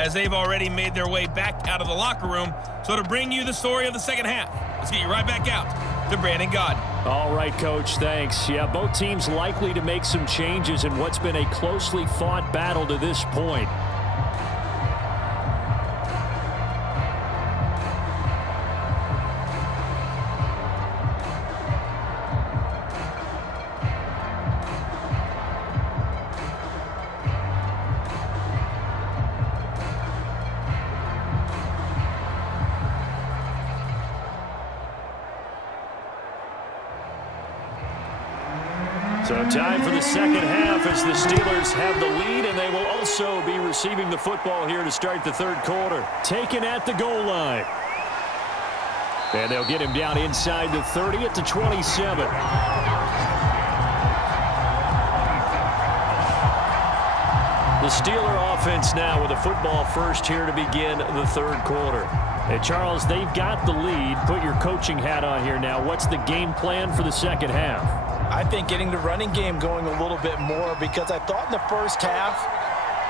as they've already made their way back out of the locker room. So to bring you the story of the second half, let's get you right back out to Brandon Godden. All right, Coach, thanks. Yeah, both teams likely to make some changes in what's been a closely fought battle to this point. So time for the second half as the Steelers have the lead, and they will also be receiving the football here to start the third quarter. Taken at the goal line. And they'll get him down inside the 30 at the 27. The Steeler offense now with a football first here to begin the third quarter. Hey, Charles, they've got the lead. Put your coaching hat on here now. What's the game plan for the second half? I think getting the running game going a little bit more, because I thought in the first half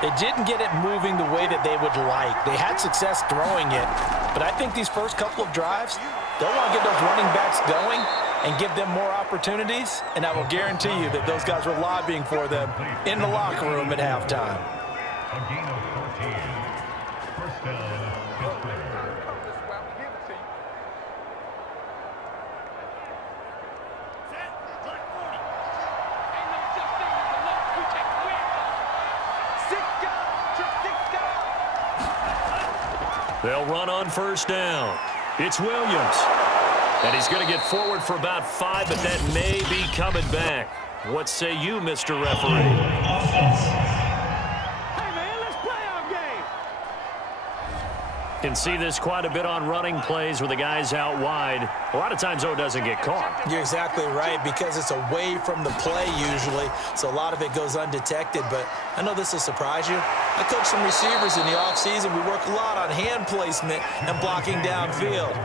they didn't get it moving the way that they would like. They had success throwing it, but I think these first couple of drives, they'll want to get those running backs going and give them more opportunities, and I will guarantee you that those guys were lobbying for them in the locker room at halftime. A gain of 14. First down, Pittsburgh. They'll run on first down. It's Williams. And he's going to get forward for about 5, but that may be coming back. What say you, Mr. Referee? Can see this quite a bit on running plays with the guys out wide. A lot of times, though, it doesn't get caught. You're exactly right, because it's away from the play usually, so a lot of it goes undetected. But I know this will surprise you. I coach some receivers in the offseason. We work a lot on hand placement and blocking downfield.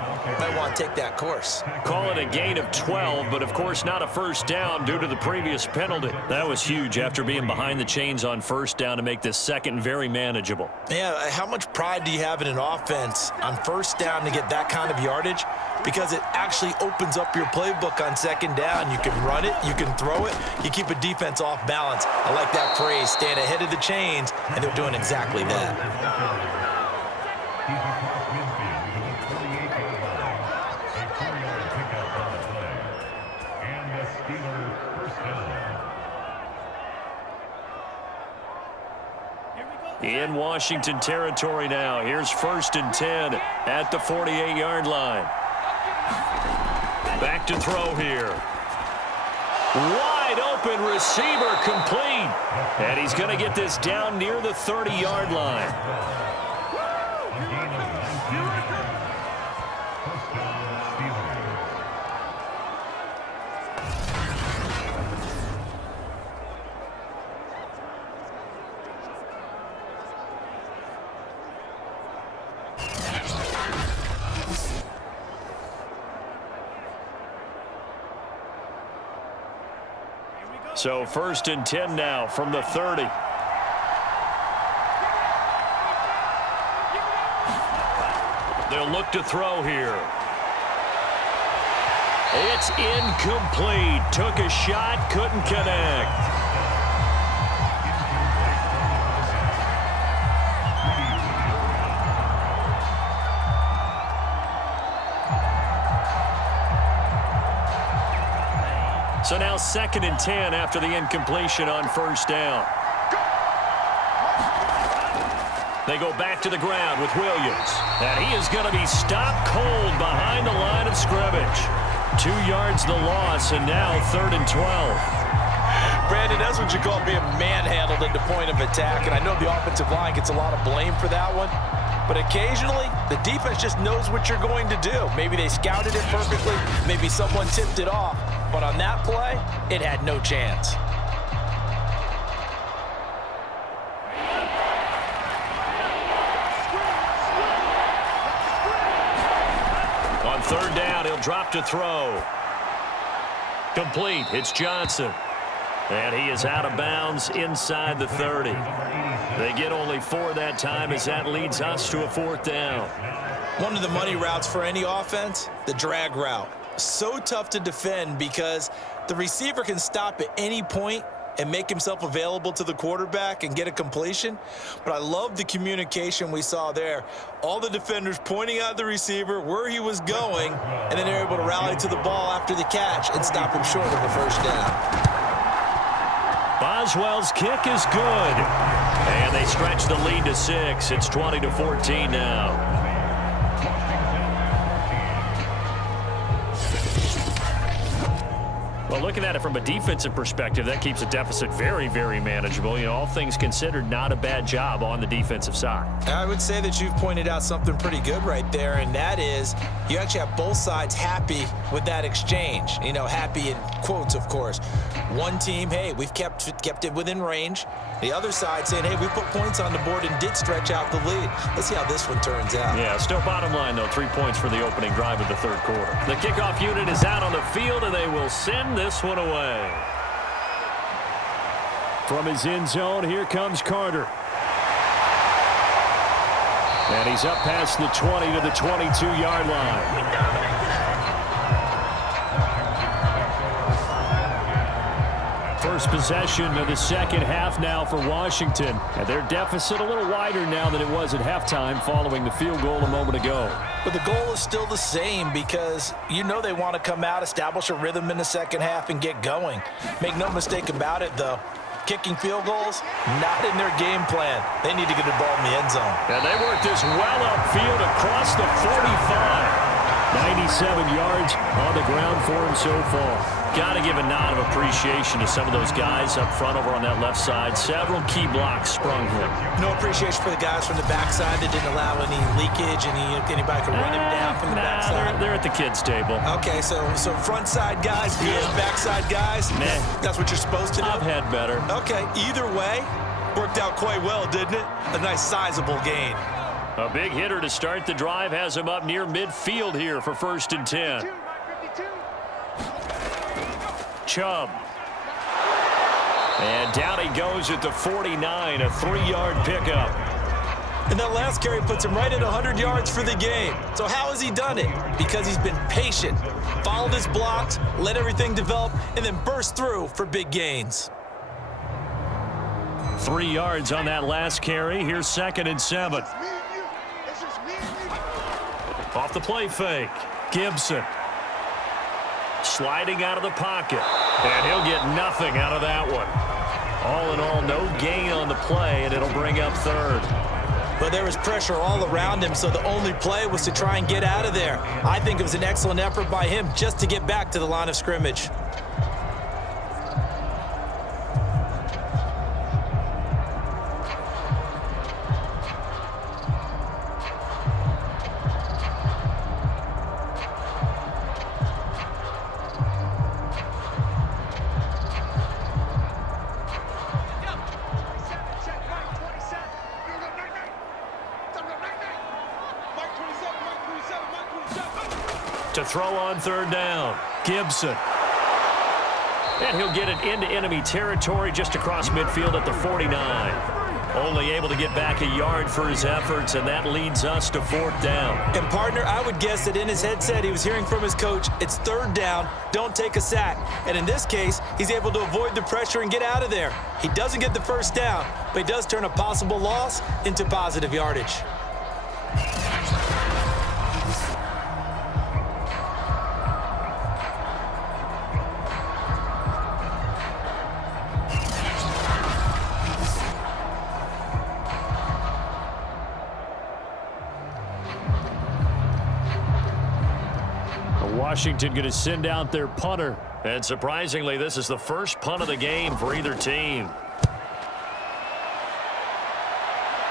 Might want to take that course. Call it a gain of 12, but of course not a first down due to the previous penalty. That was huge after being behind the chains on first down to make this second very manageable. Yeah, how much pride do you have in an offense on first down to get that kind of yardage? Because it actually opens up your playbook on second down. You can run it, you can throw it, you keep a defense off balance. I like that phrase, stand ahead of the chains, and they're doing exactly that. In Washington territory now. Here's 1st and 10 at the 48-yard line. Back to throw here. Wide open receiver complete. And he's going to get this down near the 30-yard line. So 1st and 10 now from the 30. They'll look to throw here. It's incomplete. Took a shot, couldn't connect. So now 2nd and 10 after the incompletion on first down. They go back to the ground with Williams. And he is going to be stopped cold behind the line of scrimmage. 2 yards the loss, and now 3rd and 12. Brandon, that's what you call being manhandled at the point of attack. And I know the offensive line gets a lot of blame for that one. But occasionally, the defense just knows what you're going to do. Maybe they scouted it perfectly. Maybe someone tipped it off. But on that play, it had no chance. On 3rd down, he'll drop to throw. Complete. It's Johnson. And he is out of bounds inside the 30. They get only 4 that time as that leads us to a 4th down. One of the money routes for any offense, the drag route. So tough to defend because the receiver can stop at any point and make himself available to the quarterback and get a completion. But I love the communication we saw there. All the defenders pointing out the receiver, where he was going, and then they're able to rally to the ball after the catch and stop him short of a first down. Boswell's kick is good. And they stretch the lead to 6. It's 20-14 now. Well, looking at it from a defensive perspective, that keeps the deficit very, very manageable. You know, all things considered, not a bad job on the defensive side. I would say that you've pointed out something pretty good right there, and that is you actually have both sides happy with that exchange. You know, happy in quotes, of course. One team, hey, we've kept it within range. The other side saying, hey, we put points on the board and did stretch out the lead. Let's see how this one turns out. Yeah, still bottom line, though, 3 points for the opening drive of the third quarter. The kickoff unit is out on the field, and they will send this one away. From his end zone, here comes Carter. And he's up past the 20 to the 22-yard line. First possession of the second half now for Washington. And their deficit a little wider now than it was at halftime following the field goal a moment ago. But the goal is still the same because you know they want to come out, establish a rhythm in the second half, and get going. Make no mistake about it, though. Kicking field goals, not in their game plan. They need to get the ball in the end zone. And they work this well upfield across the 45. 97 yards on the ground for him so far. Got to give a nod of appreciation to some of those guys up front over on that left side. Several key blocks sprung here. No appreciation for the guys from the backside that didn't allow any leakage, anybody could run him down from the backside. They're at the kids' table. Okay, so front side guys, good, backside guys, that's what you're supposed to do? I've had better. Okay, either way, worked out quite well, didn't it? A nice sizable gain. A big hitter to start the drive has him up near midfield here for 1st and 10. Chubb. And down he goes at the 49, a 3-yard pickup. And that last carry puts him right at 100 yards for the game. So how has he done it? Because he's been patient, followed his blocks, let everything develop, and then burst through for big gains. 3 yards on that last carry. Here's 2nd and 7. Off the play fake. Gibson. Sliding out of the pocket. And he'll get nothing out of that one. All in all, no gain on the play, and it'll bring up 3rd. But there was pressure all around him, so the only play was to try and get out of there. I think it was an excellent effort by him just to get back to the line of scrimmage. To throw on 3rd down, Gibson. And he'll get it into enemy territory just across midfield at the 49. Only able to get back a yard for his efforts, and that leads us to 4th down. And, partner, I would guess that in his headset he was hearing from his coach, it's 3rd down, don't take a sack. And in this case, he's able to avoid the pressure and get out of there. He doesn't get the first down, but he does turn a possible loss into positive yardage. Washington going to send out their punter. And surprisingly, this is the first punt of the game for either team.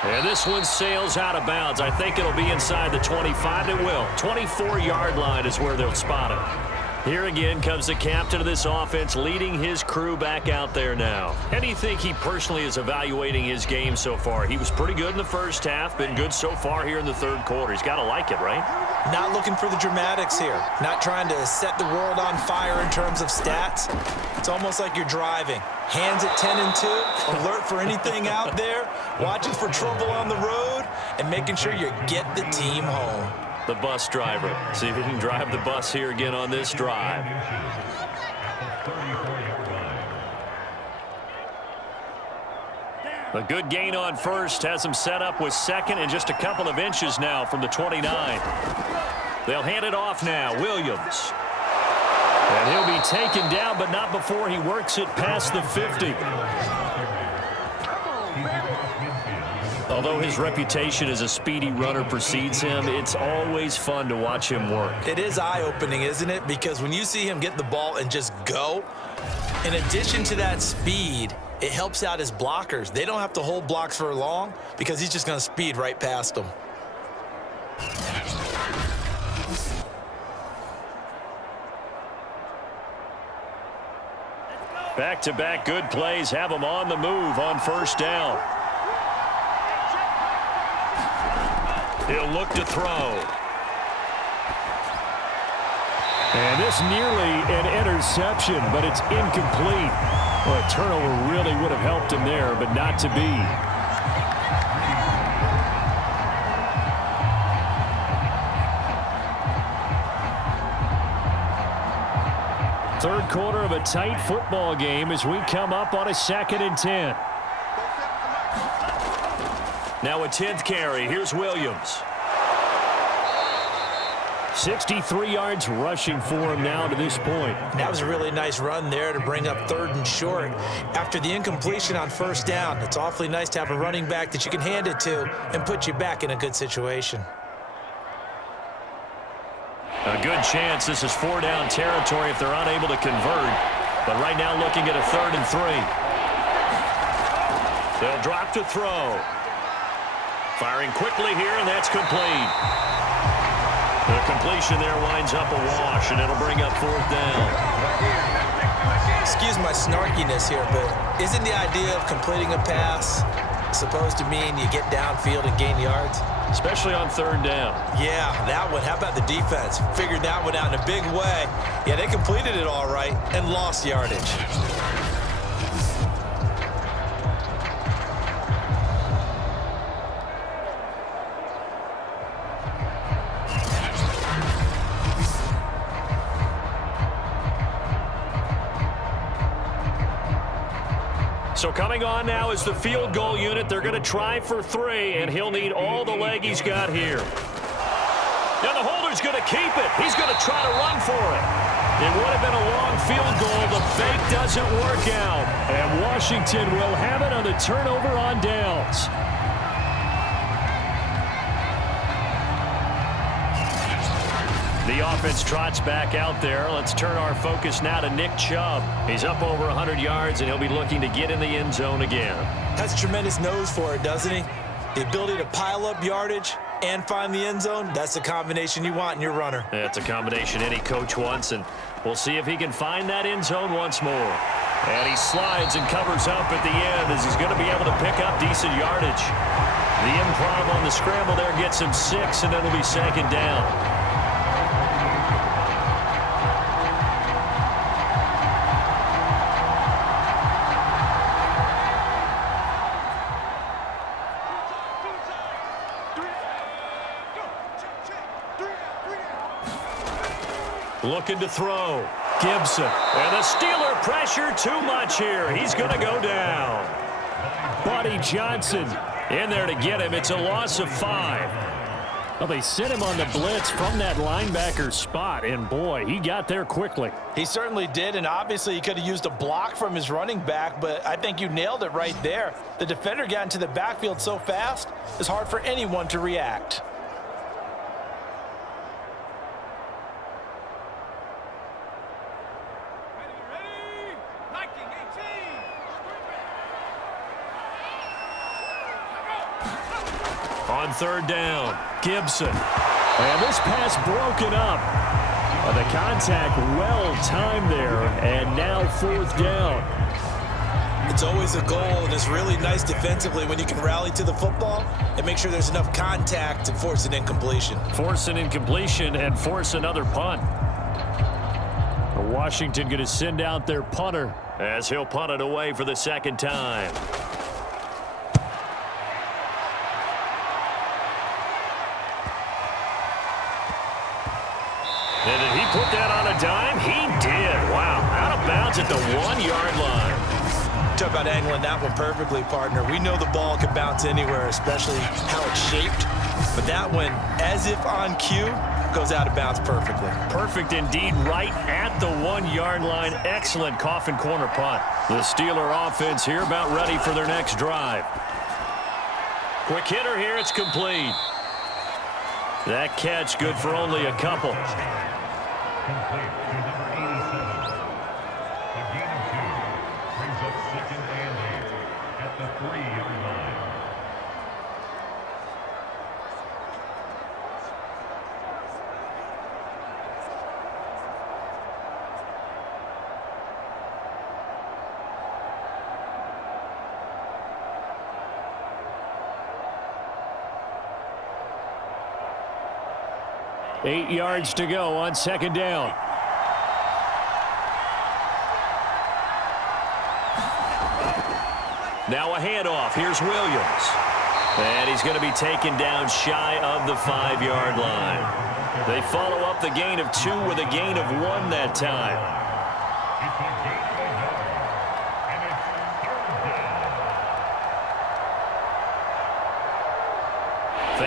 And this one sails out of bounds. I think it'll be inside the 25. It will. 24-yard line is where they'll spot it. Here again comes the captain of this offense, leading his crew back out there now. How do you think he personally is evaluating his game so far? He was pretty good in the first half, been good so far here in the third quarter. He's got to like it, right? Not looking for the dramatics here. Not trying to set the world on fire in terms of stats. It's almost like you're driving. Hands at 10 and 2, alert for anything out there, watching for trouble on the road, and making sure you get the team home. The bus driver. See if he can drive the bus here again on this drive. A good gain on first has him set up with second and just a couple of inches now from the 29. They'll hand it off now. Williams. And he'll be taken down, but not before he works it past the 50. Although his reputation as a speedy runner precedes him, it's always fun to watch him work. It is eye-opening, isn't it? Because when you see him get the ball and just go, in addition to that speed, it helps out his blockers. They don't have to hold blocks for long because he's just going to speed right past them. Back-to-back good plays have him on the move on first down. He'll look to throw. And this nearly an interception, but it's incomplete. Well, a turnover really would have helped him there, but not to be. Third quarter of a tight football game as we come up on a 2nd and 10. Now a 10th carry. Here's Williams. 63 yards rushing for him now to this point. That was a really nice run there to bring up 3rd and short. After the incompletion on first down, it's awfully nice to have a running back that you can hand it to and put you back in a good situation. A good chance this is 4-down territory if they're unable to convert. But right now looking at a 3rd and 3. They'll drop to throw. Firing quickly here, and that's complete. The completion there winds up a wash, and it'll bring up 4th down. Excuse my snarkiness here, but isn't the idea of completing a pass supposed to mean you get downfield and gain yards? Especially on 3rd down. Yeah, that one. How about the defense? Figured that one out in a big way. Yeah, they completed it all right and lost yardage. So coming on now is the field goal unit. They're going to try for 3, and he'll need all the leg he's got here. And the holder's going to keep it. He's going to try to run for it. It would have been a long field goal. The fake doesn't work out. And Washington will have it on the turnover on downs. The offense trots back out there. Let's turn our focus now to Nick Chubb. He's up over 100 yards, and he'll be looking to get in the end zone again. Has a tremendous nose for it, doesn't he? The ability to pile up yardage and find the end zone, that's the combination you want in your runner. That's a combination any coach wants, and we'll see if he can find that end zone once more. And he slides and covers up at the end as he's going to be able to pick up decent yardage. The improv on the scramble there gets him 6, and it'll be 2nd down. Looking to throw. Gibson. And the Steeler pressure too much here. He's going to go down. Buddy Johnson In there to get him. It's a loss of 5. Well, they sent him on the blitz from that linebacker spot, and boy, he got there quickly. He certainly did, and obviously he could have used a block from his running back, but I think you nailed it right there. The defender got into the backfield so fast, it's hard for anyone to react. On 3rd down, Gibson. And this pass broken up. The contact well-timed there, and now 4th down. It's always a goal, and it's really nice defensively when you can rally to the football and make sure there's enough contact to force an incompletion. Force an incompletion and force another punt. Washington going to send out their punter as he'll punt it away for the 2nd time. And did he put that on a dime? He did. Wow. Out of bounds at the 1-yard line. Talk about angling that one perfectly, partner. We know the ball can bounce anywhere, especially how it's shaped. But that one, as if on cue, goes out of bounds perfectly. Perfect indeed, right at the 1-yard line. Excellent coffin corner punt. The Steeler offense here about ready for their next drive. Quick hitter here, it's complete. That catch good for only a couple. Complete to number 87. A gain of 2 brings up 2nd and 8 at the 3-yard line. Eight yards to go on 2nd down. Now a handoff. Here's Williams. And he's going to be taken down shy of the 5-yard line. They follow up the gain of 2 with a gain of 1 that time. It's a gain of 1 yard, and it's 3rd down.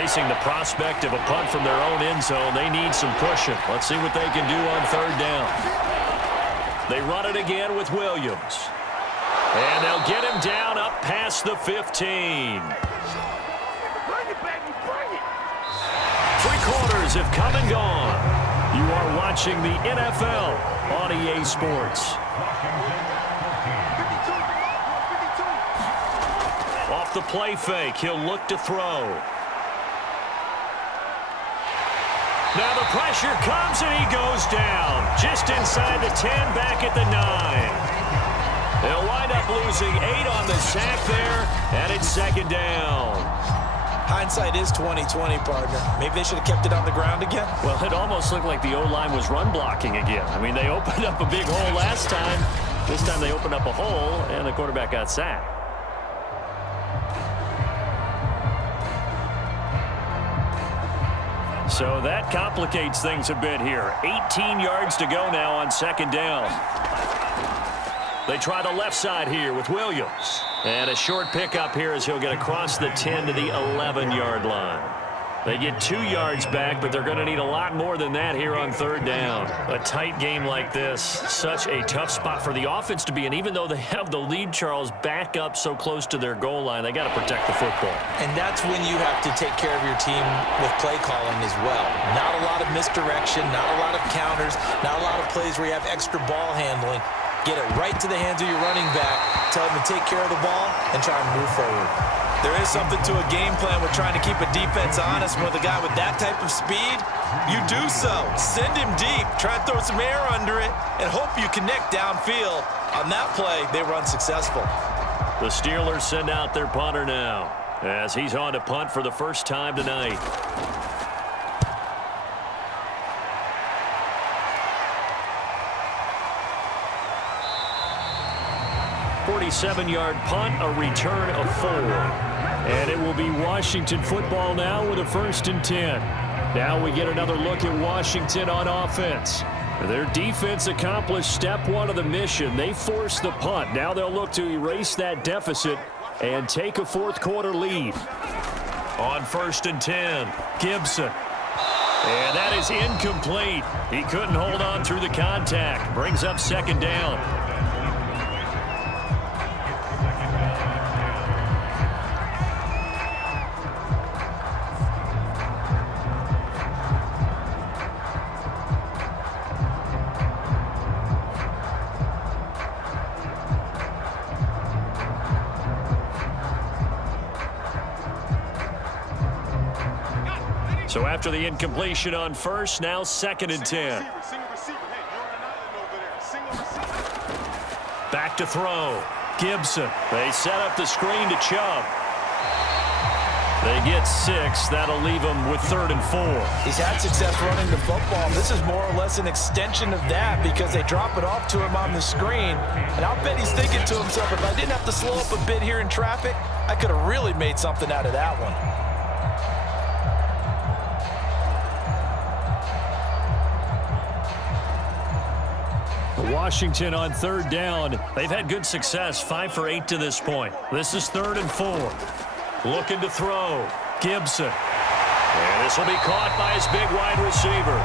Facing the prospect of a punt from their own end zone, they need some cushion. Let's see what they can do on 3rd down. They run it again with Williams. And they'll get him down up past the 15. 3 quarters have come and gone. You are watching the NFL on EA Sports. Off the play fake, he'll look to throw. Now the pressure comes and he goes down. Just inside the 10, back at the 9. They'll wind up losing 8 on the sack there, and it's 2nd down. Hindsight is 20/20, partner. Maybe they should have kept it on the ground again. Well, it almost looked like the O-line was run blocking again. I mean, they opened up a big hole last time. This time they opened up a hole, and the quarterback got sacked. So that complicates things a bit here. 18 yards to go now on 2nd down. They try the left side here with Williams. And a short pickup here as he'll get across the 10 to the 11-yard line. They get 2 yards back, but they're going to need a lot more than that here on 3rd down. A tight game like this, such a tough spot for the offense to be in. Even though they have the lead, Charles, back up so close to their goal line, they got to protect the football. And that's when you have to take care of your team with play calling as well. Not a lot of misdirection, not a lot of counters, not a lot of plays where you have extra ball handling. Get it right to the hands of your running back, tell them to take care of the ball, and try and move forward. There is something to a game plan with trying to keep a defense honest. With a guy with that type of speed, you do so. Send him deep, try and throw some air under it, and hope you connect downfield. On that play, they were unsuccessful. The Steelers send out their punter now, as he's on to punt for the first time tonight. 47-yard punt, a return of 4. And it will be Washington football now with a 1st and 10. Now we get another look at Washington on offense. Their defense accomplished step 1 of the mission. They forced the punt. Now they'll look to erase that deficit and take a 4th quarter lead. On 1st and 10, Gibson. and that is incomplete. He couldn't hold on through the contact. Brings up 2nd down. So after the incompletion on 1st, now 2nd and 10. to throw. Gibson. They set up the screen to Chubb. They get 6. That'll leave them with 3rd and 4. He's had success running the football. This is more or less an extension of that because they drop it off to him on the screen. And I'll bet he's thinking to himself, if I didn't have to slow up a bit here in traffic, I could have really made something out of that one. Washington on 3rd down. They've had good success, 5 for 8 to this point. This is 3rd and 4. Looking to throw. Gibson. And this will be caught by his big wide receiver.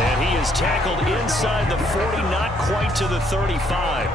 And he is tackled inside the 40, not quite to the 35.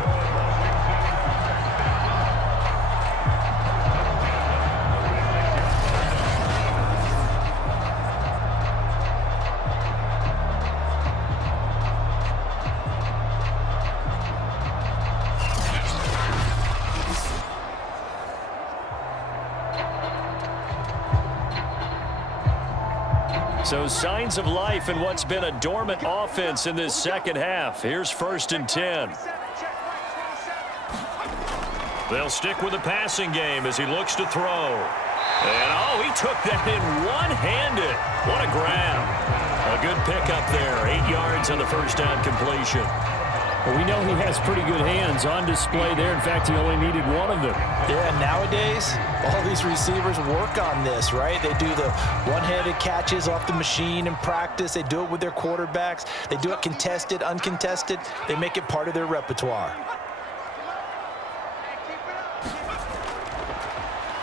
So signs of life in what's been a dormant offense in this second half. Here's 1st and 10. They'll stick with the passing game as he looks to throw. And, oh, he took that in one-handed. What a grab. A good pickup there. 8 yards on the first down completion. Well, we know he has pretty good hands on display there. In fact, he only needed one of them. Yeah, nowadays, all these receivers work on this, right? They do the one-handed catches off the machine in practice. They do it with their quarterbacks. They do it contested, uncontested. They make it part of their repertoire.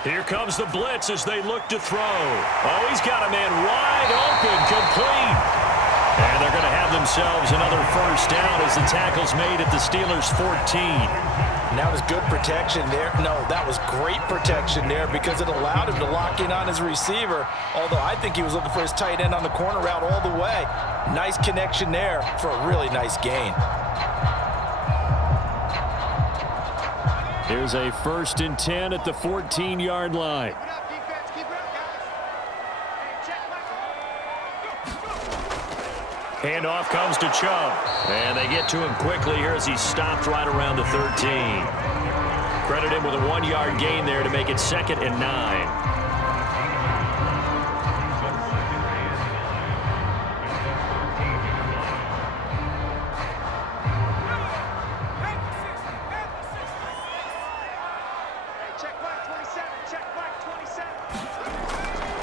Here comes the blitz as they look to throw. Oh, he's got a man wide open, complete. And they're going to have themselves another first down as the tackle's made at the Steelers' 14. And that was good protection there. No, that was great protection there because it allowed him to lock in on his receiver, although I think he was looking for his tight end on the corner route all the way. Nice connection there for a really nice gain. Here's a 1st and 10 at the 14-yard line. Handoff comes to Chubb. And they get to him quickly here as he stopped right around the 13. Credit him with a 1-yard gain there to make it 2nd and 9.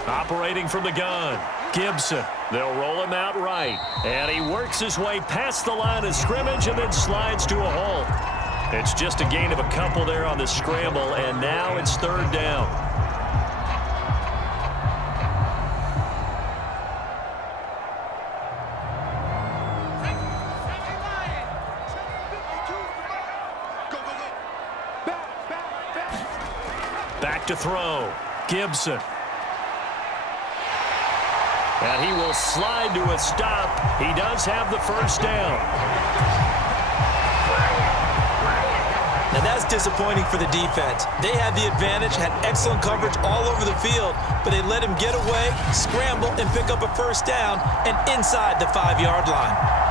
Operating from the gun. Gibson. They'll roll him out right. And he works his way past the line of scrimmage and then slides to a halt. It's just a gain of a couple there on the scramble, and now it's 3rd down. Back to throw. Gibson. And he will slide to a stop. He does have the first down. Now that's disappointing for the defense. They had the advantage, had excellent coverage all over the field, but they let him get away, scramble, and pick up a first down, and inside the 5-yard line.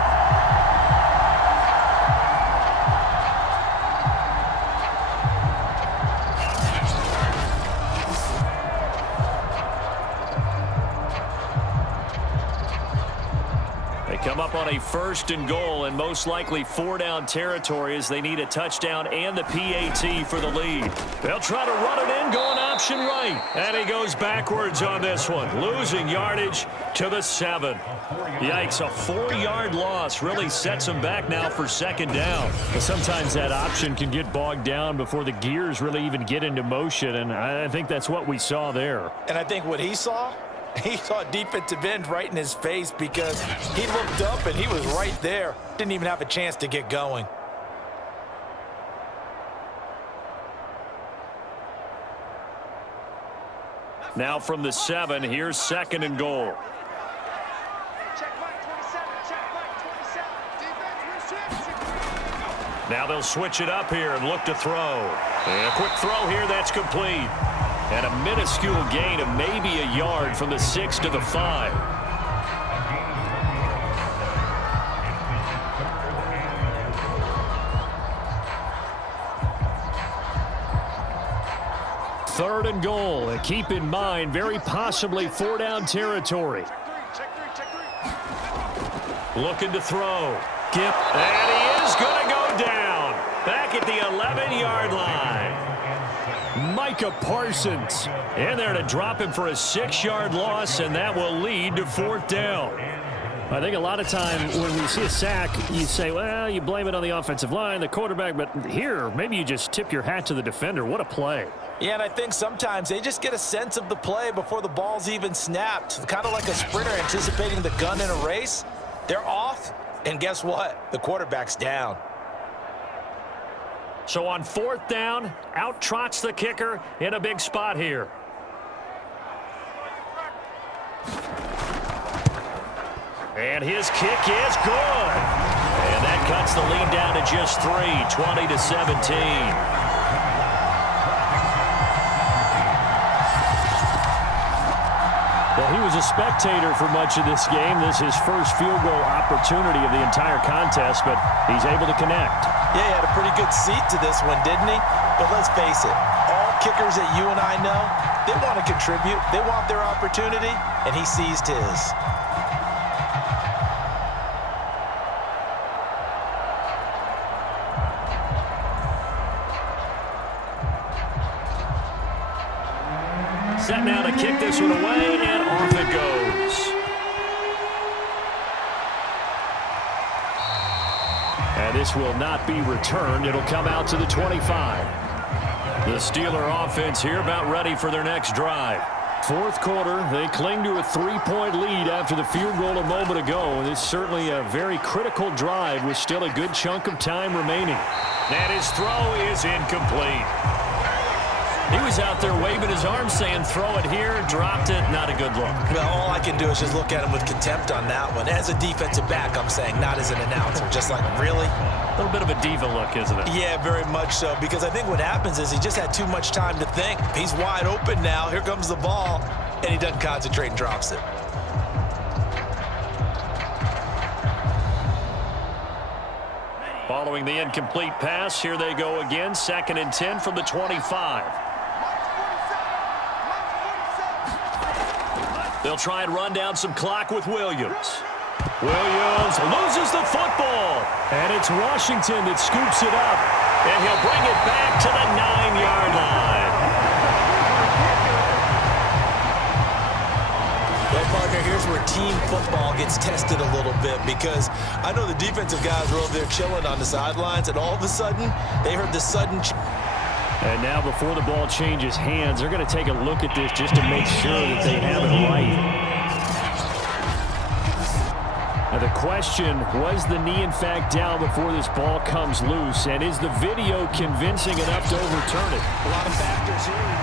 Come up on a 1st and goal and most likely 4-down territory as they need a touchdown and the PAT for the lead. They'll try to run it in, going option right. And he goes backwards on this one, losing yardage to the 7. Yikes, a 4-yard loss really sets him back now for 2nd down. But sometimes that option can get bogged down before the gears really even get into motion, and I think that's what we saw there. And I think what he saw defensive end right in his face because he looked up and he was right there. Didn't even have a chance to get going. Now from the 7, here's 2nd and goal. Now they'll switch it up here and look to throw. And a quick throw here, that's complete. And a minuscule gain of maybe a yard from the 6 to the 5. 3rd and goal. And keep in mind, very possibly 4-down territory. Looking to throw. And he is going to go down. Back at the 11-yard line. Micah Parsons in there to drop him for a 6-yard loss, and that will lead to 4th down. I think a lot of time when we see a sack, you say, well, you blame it on the offensive line, the quarterback, but here, maybe you just tip your hat to the defender. What a play. Yeah, and I think sometimes they just get a sense of the play before the ball's even snapped. Kind of like a sprinter anticipating the gun in a race. They're off, and guess what? The quarterback's down. So on 4th down, out trots the kicker in a big spot here. And his kick is good. And that cuts the lead down to just 3, 20-17. Well, he was a spectator for much of this game. This is his first field goal opportunity of the entire contest, but he's able to connect. Yeah, he had a pretty good seat to this one, didn't he? But let's face it, all kickers that you and I know, they want to contribute. They want their opportunity, and he seized his. Set now to kick this one away, and off it goes. And this will not be returned. It'll come out to the 25. The Steeler offense here about ready for their next drive. 4th quarter, they cling to a 3-point lead after the field goal a moment ago. And it's certainly a very critical drive with still a good chunk of time remaining. And his throw is incomplete. He was out there waving his arms saying, throw it here, dropped it, not a good look. Well, all I can do is just look at him with contempt on that one. As a defensive back, I'm saying, not as an announcer. Just like, really? A little bit of a diva look, isn't it? Yeah, very much so, because I think what happens is he just had too much time to think. He's wide open now. Here comes the ball, and he doesn't concentrate and drops it. Following the incomplete pass, here they go again. 2nd and 10 from the 25. They'll try and run down some clock with Williams. Williams loses the football. And it's Washington that scoops it up. And he'll bring it back to the 9-yard line. Well, partner, here's where team football gets tested a little bit, because I know the defensive guys were over there chilling on the sidelines, and all of a sudden, they heard the sudden And now before the ball changes hands, they're going to take a look at this just to make sure that they have it right. Now the question, was the knee in fact down before this ball comes loose? And is the video convincing enough to overturn it? A lot of factors here.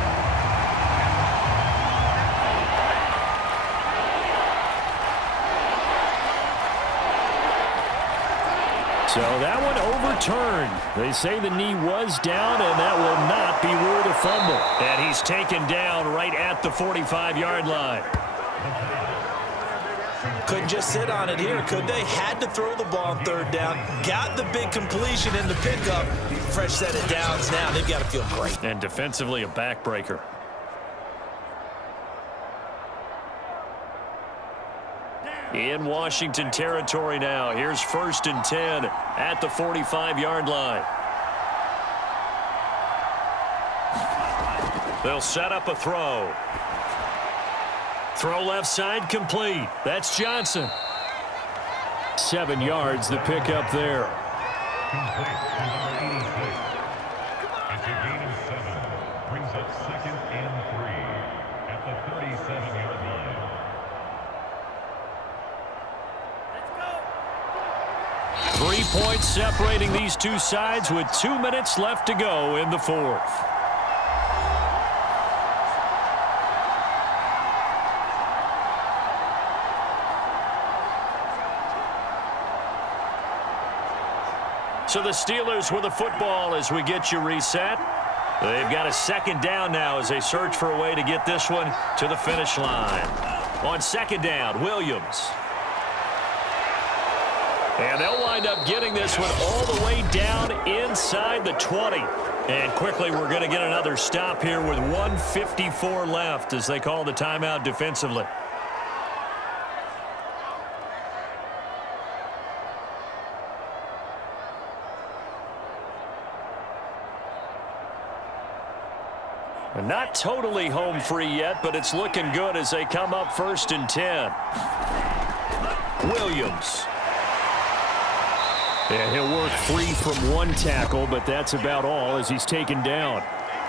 So that one overturned. They say the knee was down, and that will not be ruled a fumble. And he's taken down right at the 45-yard line. Couldn't just sit on it here, could they? Had to throw the ball on 3rd down. Got the big completion in the pickup. Fresh set of downs now. They've got to feel great. And defensively, a backbreaker. In Washington territory now. Here's 1st and 10 at the 45-yard line. They'll set up a throw. Throw left side complete. That's Johnson. 7 yards, the pickup there. Complete to number 86. It's a gain of 7. Brings up 2nd and 3 at the 37-yard line. 3 points separating these two sides with 2 minutes left to go in the 4th. So the Steelers with the football as we get you reset. They've got a 2nd down now as they search for a way to get this one to the finish line. On 2nd down, Williams. And they'll wind up getting this one all the way down inside the 20. And quickly, we're going to get another stop here with 1:54 left as they call the timeout defensively. And not totally home free yet, but it's looking good as they come up 1st and 10. Williams. And he'll work free from one tackle, but that's about all as he's taken down.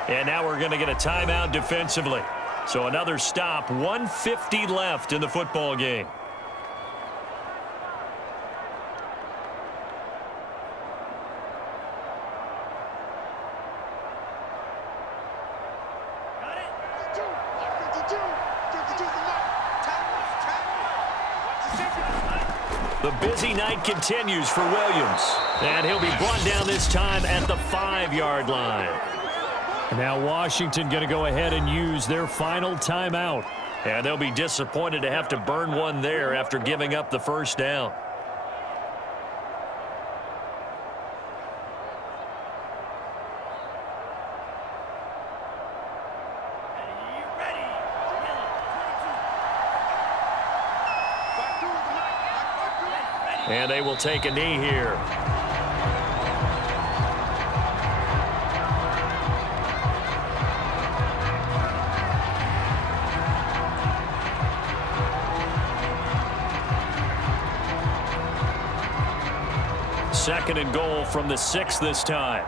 And now we're going to get a timeout defensively. So another stop, 1:50 left in the football game. The busy night continues for Williams. And he'll be brought down this time at the 5-yard line. Now Washington going to go ahead and use their final timeout. And they'll be disappointed to have to burn one there after giving up the first down. And they will take a knee here. Second and goal from the 6 this time.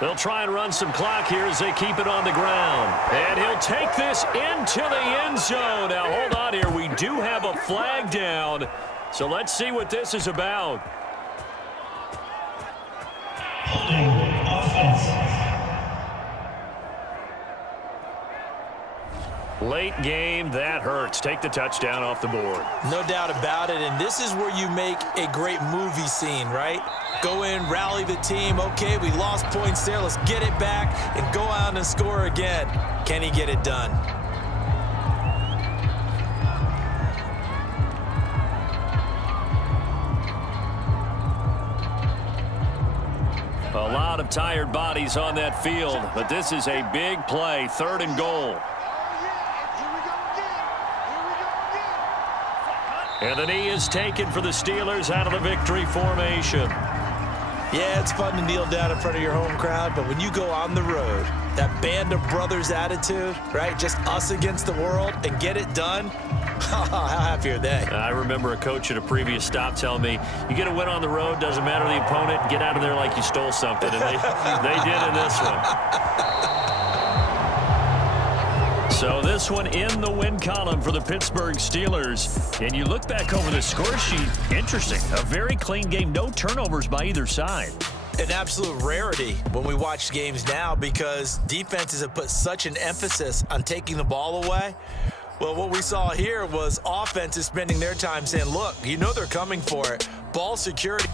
They'll try and run some clock here as they keep it on the ground. And he'll take this into the end zone. Now, hold on here. We do have a flag down. So let's see what this is about. Holding offense. Late game, that hurts. Take the touchdown off the board. No doubt about it, and this is where you make a great movie scene, right? Go in, rally the team. Okay, we lost points there. Let's get it back and go out and score again. Can he get it done? A lot of tired bodies on that field, but this is a big play, 3rd and goal. And the knee is taken for the Steelers out of the victory formation. Yeah, it's fun to kneel down in front of your home crowd, but when you go on the road, that band of brothers attitude, right? Just us against the world and get it done. How happy are they? I remember a coach at a previous stop telling me, you get a win on the road, doesn't matter the opponent, get out of there like you stole something. And they did in this one. So this one in the win column for the Pittsburgh Steelers. And you look back over the score sheet, interesting. A very clean game, no turnovers by either side. An absolute rarity when we watch games now because defenses have put such an emphasis on taking the ball away. Well, what we saw here was offenses spending their time saying, look, you know they're coming for it. Ball security.